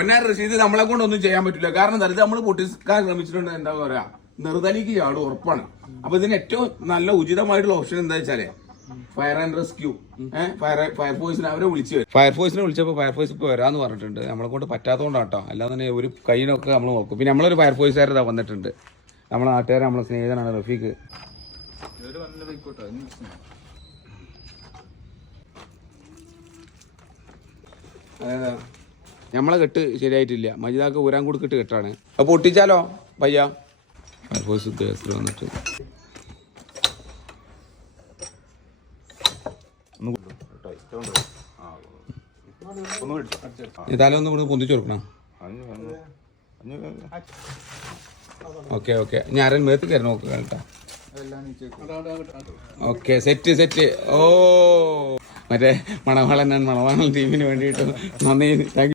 പിന്നെ റഷീദ് നമ്മളെ കൊണ്ടൊന്നും ചെയ്യാൻ പറ്റില്ല. കാരണം എന്താ, നമ്മൾ പൊട്ടിക്കാൻ ശ്രമിച്ചിട്ടുണ്ട്, എന്താ പറയാ, നിർത്തലിക്ക് ചാടും ഉറപ്പാണ്. അപ്പൊ ഇതിന് ഏറ്റവും നല്ല ഉചിതമായിട്ടുള്ള ഓപ്ഷൻ എന്താ വെച്ചാല് ഫയർ ആൻഡ് റെസ്ക്യൂ, ഫയർഫോഴ്സിനെ അവരെ ഫയർഫോഴ്സിനെ വിളിച്ചപ്പോൾ ഫയർഫോഴ്സ് ഇപ്പോൾ വരാന്ന് പറഞ്ഞിട്ടുണ്ട്. നമ്മളെ കൊണ്ട് പറ്റാത്തതുകൊണ്ടാട്ടോ, അല്ലാതെ തന്നെ ഒരു കൈനൊക്കെ നമ്മൾ നോക്കും. പിന്നെ നമ്മളൊരു ഫയർഫോഴ്സുകാരതാ വന്നിട്ടുണ്ട്, നമ്മളെ നാട്ടുകാരെ, നമ്മളെ സ്നേഹിതനാണ് റഫീഖ്. അതെ, നമ്മളെ കെട്ട് ശരിയായിട്ടില്ല, മജിദാക്ക് ഊരാൻ കൊടുക്കിട്ട് കെട്ടാണ്. അപ്പൊ പൊട്ടിച്ചാലോ പയ്യ? ഫയർഫോഴ്സ് ഉദ്യോഗസ്ഥർ വന്നിട്ട് തല ഒന്ന് ഇവിടെ പൊന്തിച്ചു കൊടുക്കണം. ഓക്കെ ഓക്കെ, ഞാൻ ആരും മേത്ത് കയറി നോക്കുക കേട്ടോ. Okay, set. ഓ, മറ്റേ മണവാളൻ ടീമിന് വേണ്ടിയിട്ട് നന്ദി. Thank you.